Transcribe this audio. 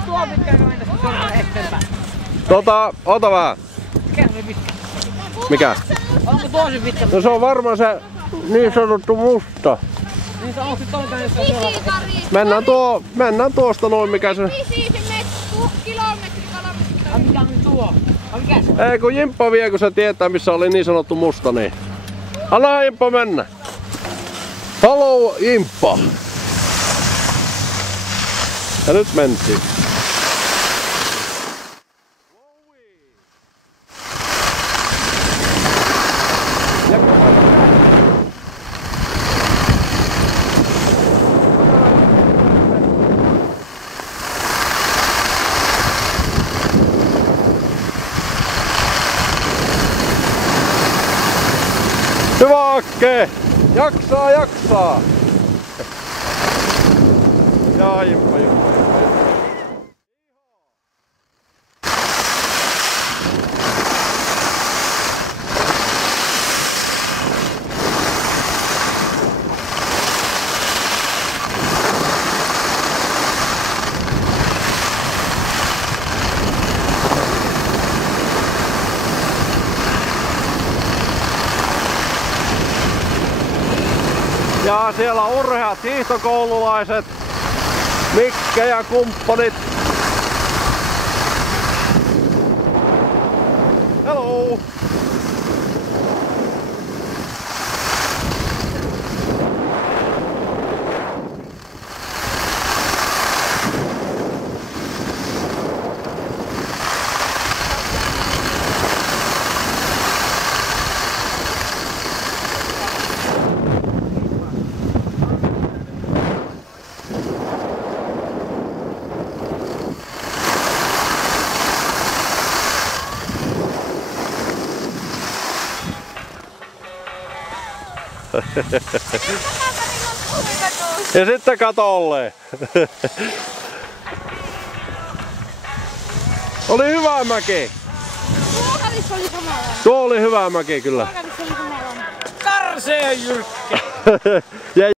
se tuo pitkään mennä tuonne eteenpäin. Ota vähän. Mikä se pitkä? Mikä? Onko tosi pitkä? No se on varmaan se niin sanottu musta. Niin se on se toinen, jossa on seuraava. Mennään tuosta noin mikä se... Kilometri. Ai mikä on tuo? Ai mikä se? Ei kun Jimppa vie, kun se tietää missä oli niin sanottu musta niin. Anna Jimppa mennä. Follow Jimppa. Ja nyt mentiin. Hyvä Akke! Jaksaa! Jaa, Jimppa. Ja siellä urheat hiihtokoululaiset, Mikke ja kumppanit. Hello! Ja sitten katolleen. Oli hyvä mäki. Ruokalissa oli samanlainen. Tuo oli hyvä mäki kyllä. Ruokalissa oli samanlainen. Karseen jyrkkä!